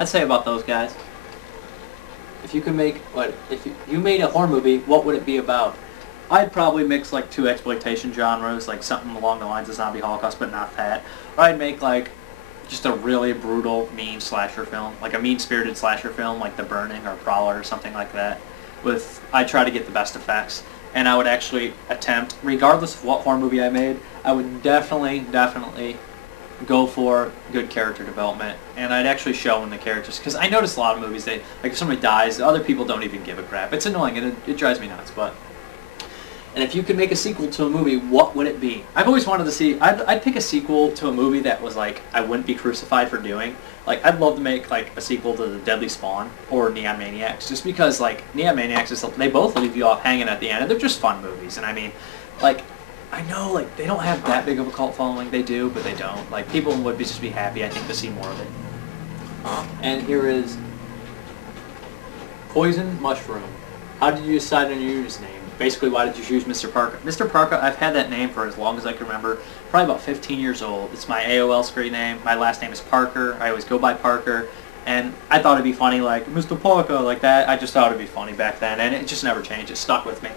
I'd say about those guys. If you could make, if you made a horror movie, what would it be about? I'd probably mix like two exploitation genres, like something along the lines of Zombie Holocaust, but not that. Or I'd make like just a really brutal, mean slasher film, like a mean-spirited slasher film, like The Burning or Prowler or something like that. I'd try to get the best effects, and I would actually attempt, regardless of what horror movie I made, I would definitely go for good character development, and I'd actually show in the characters, because I notice a lot of movies, like if somebody dies, other people don't even give a crap. It's annoying, and it drives me nuts, but... And if you could make a sequel to a movie, what would it be? I've always wanted to see... I'd pick a sequel to a movie that was like, I wouldn't be crucified for doing. Like, I'd love to make like a sequel to The Deadly Spawn or Neon Maniacs, just because like Neon Maniacs, they both leave you off hanging at the end, and they're just fun movies. And I mean, like, I know like they don't have that big of a cult following. They do, but they don't. Like, people would just be happy, I think, to see more of it. And here is Poison Mushroom. How did you decide on your username? Basically, why did you choose Mrparka? Mrparka, I've had that name for as long as I can remember, probably about 15 years old. It's my AOL screen name. My last name is Parker. I always go by Parker. And I thought it'd be funny, like, Mr. Parker, like that. I just thought it'd be funny back then, and it just never changed. It stuck with me.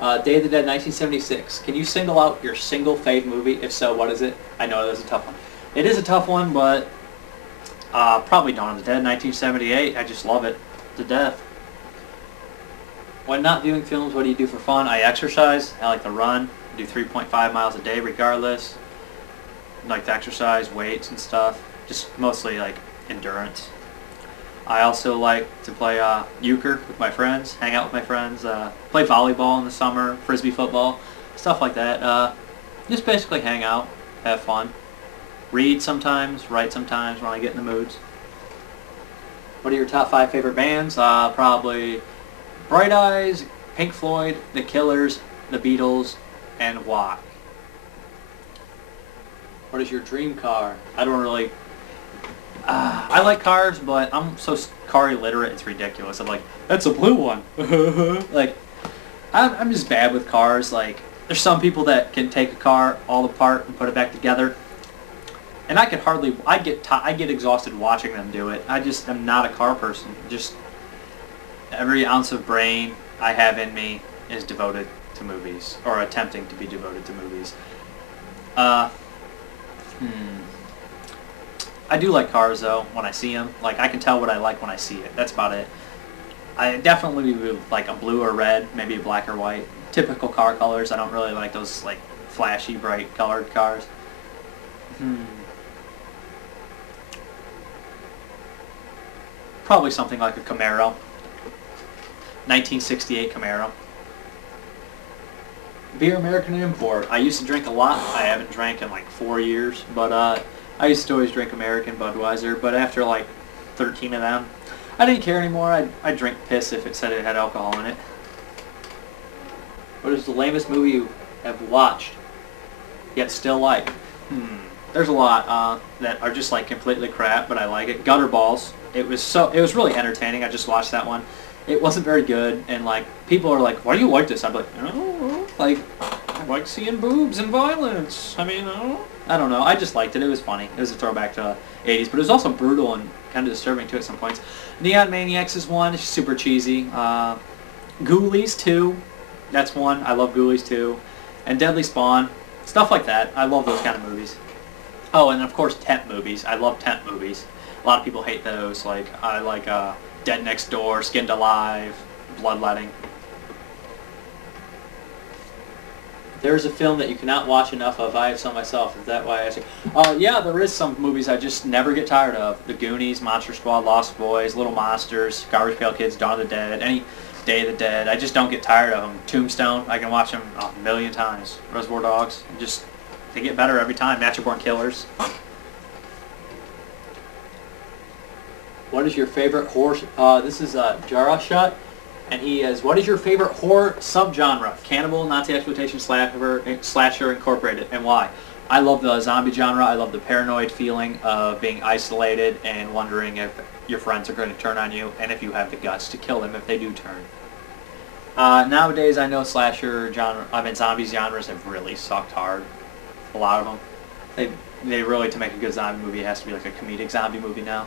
Day of the Dead, 1976. Can you single out your single fave movie? If so, what is it? I know that's a tough one. It is a tough one, but probably Dawn of the Dead, 1978. I just love it to death. When not viewing films, what do you do for fun? I exercise. I like to run. I do 3.5 miles a day regardless. I like to exercise, weights and stuff. Just mostly like endurance. I also like to play euchre with my friends, hang out with my friends, play volleyball in the summer, frisbee football, stuff like that. Just basically hang out, have fun. Read sometimes, write sometimes when I get in the moods. What are your top 5 favorite bands? Probably Bright Eyes, Pink Floyd, The Killers, The Beatles, and why? What is your dream car? I don't really... I like cars, but I'm so car illiterate, it's ridiculous. I'm like, that's a blue one. Like, I'm just bad with cars. Like, there's some people that can take a car all apart and put it back together. And I could hardly... I get exhausted watching them do it. I'm not a car person. Just... Every ounce of brain I have in me is devoted to movies, or attempting to be devoted to movies. I do like cars, though, when I see them. Like, I can tell what I like when I see it. That's about it. I definitely would like a blue or red, maybe a black or white. Typical car colors. I don't really like those, like, flashy, bright colored cars. Probably something like a Camaro. 1968 Camaro. Beer, American import. I used to drink a lot. I haven't drank in like 4 years, but I used to always drink American Budweiser, but after like 13 of them, I didn't care anymore. I'd drink piss if it said it had alcohol in it. What is the lamest movie you have watched, yet still like? There's a lot that are just like completely crap, but I like it. Gutterballs. It was really entertaining. I just watched that one. It wasn't very good, and like people are like, "Why do you like this?" I'm like, "Oh, like I like seeing boobs and violence." I mean, I don't know. I just liked it. It was funny. It was a throwback to the 80s, but it was also brutal and kind of disturbing too at some points. Neon Maniacs is one. It's super cheesy. Ghoulies 2. That's one. I love Ghoulies 2. And Deadly Spawn. Stuff like that. I love those kind of movies. Oh, and of course tent movies. I love tent movies. A lot of people hate those. Like I like Dead Next Door, Skinned Alive, Bloodletting. There's a film that you cannot watch enough of. I have some myself. Is that why I say? Yeah, there is some movies I just never get tired of. The Goonies, Monster Squad, Lost Boys, Little Monsters, Garbage Pail Kids, Dawn of the Dead, any Day of the Dead. I just don't get tired of them. Tombstone, I can watch them a million times. Reservoir Dogs, they get better every time. Natural Born Killers. What is your favorite horror? This is Jarashut, and he is. What is your favorite horror subgenre? Cannibal, Nazi exploitation, slasher, incorporated, and why? I love the zombie genre. I love the paranoid feeling of being isolated and wondering if your friends are going to turn on you, and if you have the guts to kill them if they do turn. Nowadays, I know slasher genre. Zombie genres have really sucked hard. A lot of them. they really, to make a good zombie movie, it has to be like a comedic zombie movie now.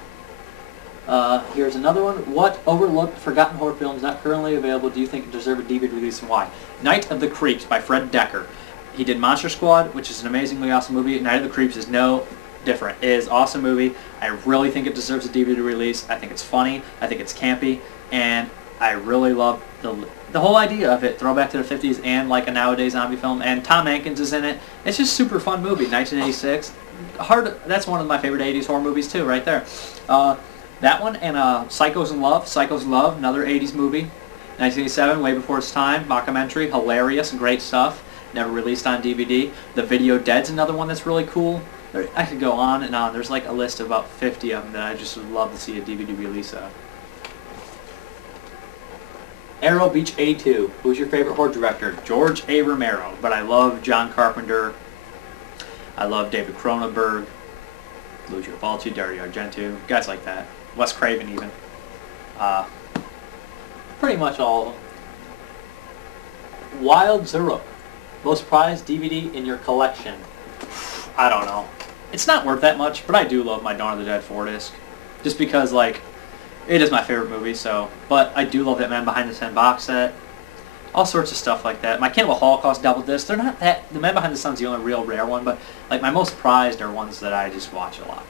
Here's another one. What overlooked, forgotten horror films not currently available do you think deserve a DVD release and why? Night of the Creeps by Fred Decker. He did Monster Squad, which is an amazingly awesome movie. Night of the Creeps is no different. It is an awesome movie. I really think it deserves a DVD release. I think it's funny. I think it's campy. And I really love the whole idea of it. Throwback to the 50s and like a nowadays zombie film. And Tom Hankins is in it. It's just a super fun movie. 1986. That's one of my favorite 80s horror movies too, right there. That one and Psychos in Love. Psychos in Love, another 80s movie. 1987, way before its time. Mockumentary, hilarious, great stuff. Never released on DVD. The Video Dead's another one that's really cool. I could go on and on. There's like a list of about 50 of them that I just would love to see a DVD release of. Arrow Beach 82. Who's your favorite horror director? George A. Romero. But I love John Carpenter. I love David Cronenberg. Lucio Fulci, Dario Argento. Guys like that. Wes Craven even. Pretty much all of them. Wild Zuruk. Most prized DVD in your collection? I don't know. It's not worth that much, but I do love my Dawn of the Dead 4-disc. Just because, like, it is my favorite movie, so... But I do love that Man Behind the Sun box set. All sorts of stuff like that. My Cannibal Holocaust double disc, they're not that... The Man Behind the Sun's the only real rare one, but, like, my most prized are ones that I just watch a lot.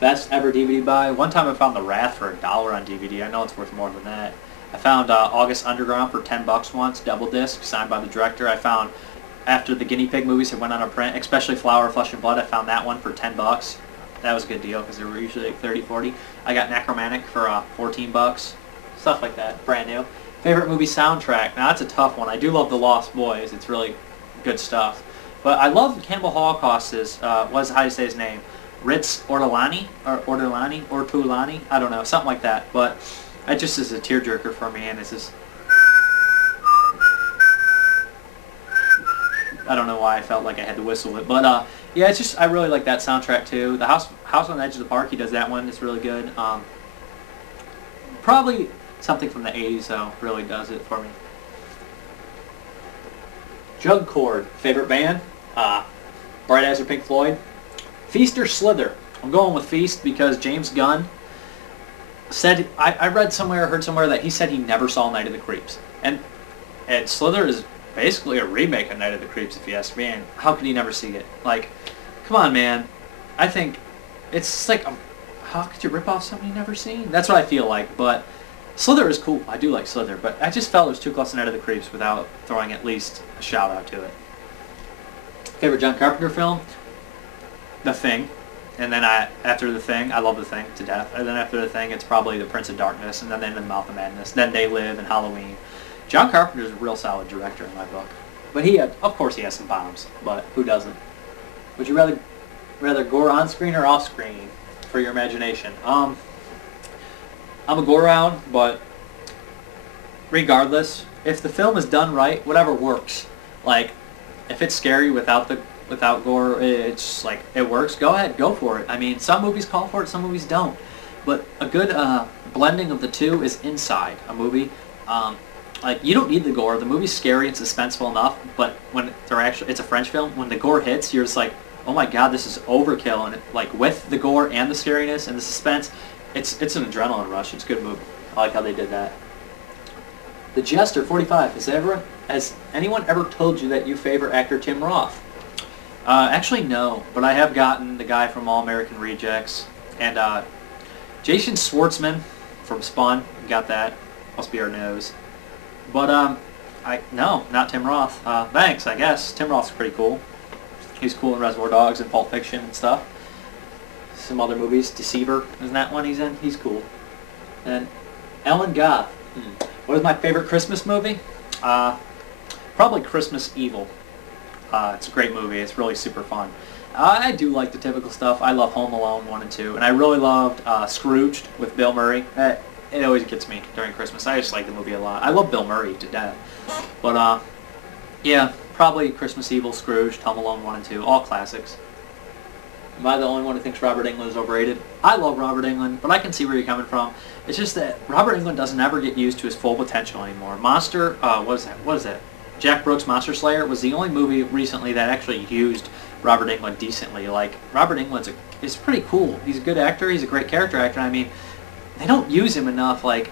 Best ever DVD buy? One time I found The Wrath for $1 on DVD. I know it's worth more than that. I found August Underground for $10 once, double disc, signed by the director. I found, after the Guinea Pig movies had went on a print, especially Flower, Flesh and Blood, I found that one for $10. That was a good deal because they were usually like 30, 40. I got Necromantic for $14. Stuff like that, brand new. Favorite movie soundtrack? Now that's a tough one. I do love The Lost Boys. It's really good stuff. But I love Cannibal Holocaust's, how do you say his name? Ritz Ortolani? Or Ortolani? I don't know, something like that. But it just is a tearjerker for me, and it's just... I don't know why I felt like I had to whistle it, but yeah, it's just I really like that soundtrack too. The House on the Edge of the Park, he does that one. It's really good. Probably something from the 80s though really does it for me. Jug Cord, favorite band? Bright Eyes or Pink Floyd? Feast or Slither? I'm going with Feast because James Gunn said I read somewhere, heard somewhere that he said he never saw Night of the Creeps, and Slither is basically a remake of Night of the Creeps, if you ask me. And how could he never see it? Like, come on, man. I think it's like, how could you rip off something you've never seen? That's what I feel like. But Slither is cool. I do like Slither, but I just felt it was too close to Night of the Creeps without throwing at least a shout out to it. Favorite John Carpenter film? The Thing. And then after The Thing, I love The Thing to death. And then after The Thing, it's probably The Prince of Darkness, and then In the Mouth of Madness. Then They Live and Halloween. John Carpenter's a real solid director in my book. But of course he has some bombs, but who doesn't? Would you rather gore on screen or off screen for your imagination? I'm a gore hound, but regardless, if the film is done right, whatever works. Like, if it's scary without gore, it's like, it works, go ahead, go for it. I mean, some movies call for it, some movies don't. But a good blending of the two is Inside, a movie. Like, you don't need the gore. The movie's scary and suspenseful enough, but when it's a French film, when the gore hits, you're just like, oh my god, this is overkill. And like, with the gore and the scariness and the suspense, it's an adrenaline rush. It's a good movie. I like how they did that. The Jester, 45. Has anyone ever told you that you favor actor Tim Roth? Actually, no, but I have gotten the guy from All American Rejects, and Jason Schwartzman from Spawn, got that. Must be our nose. But, no, not Tim Roth. Thanks, I guess. Tim Roth's pretty cool. He's cool in Reservoir Dogs and Pulp Fiction and stuff. Some other movies. Deceiver, isn't that one he's in? He's cool. And Ellen Goth. What is my favorite Christmas movie? Probably Christmas Evil. It's a great movie. It's really super fun. I do like the typical stuff. I love Home Alone 1 and 2. And I really loved Scrooged with Bill Murray. It always gets me during Christmas. I just like the movie a lot. I love Bill Murray to death. But, yeah, probably Christmas Evil, Scrooge, Home Alone 1 and 2. All classics. Am I the only one who thinks Robert Englund is overrated? I love Robert Englund, but I can see where you're coming from. It's just that Robert Englund doesn't ever get used to his full potential anymore. What is that? Jack Brooks' Monster Slayer was the only movie recently that actually used Robert Englund decently. Like, Robert Englund's is pretty cool. He's a good actor. He's a great character actor. I mean, they don't use him enough. Like,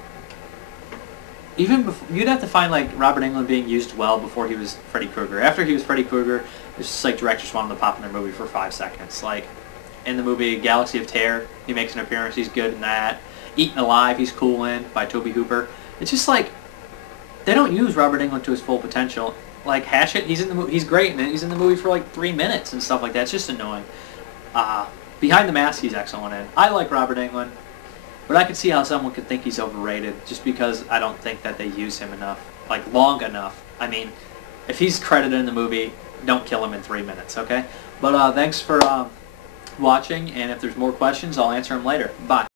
even before, you'd have to find like Robert Englund being used well before he was Freddy Krueger. After he was Freddy Krueger, it's just like directors want him to pop in their movie for 5 seconds. Like in the movie Galaxy of Terror, he makes an appearance. He's good in that. Eaten Alive, he's cool in by Tobe Hooper. It's just like they don't use Robert Englund to his full potential. Like Hatchet, he's in the movie. He's great in it. He's in the movie for like 3 minutes and stuff like that. It's just annoying. Behind the Mask, he's excellent in. I like Robert Englund. But I could see how someone could think he's overrated just because I don't think that they use him enough, like long enough. I mean, if he's credited in the movie, don't kill him in 3 minutes, okay? But thanks for watching, and if there's more questions, I'll answer them later. Bye.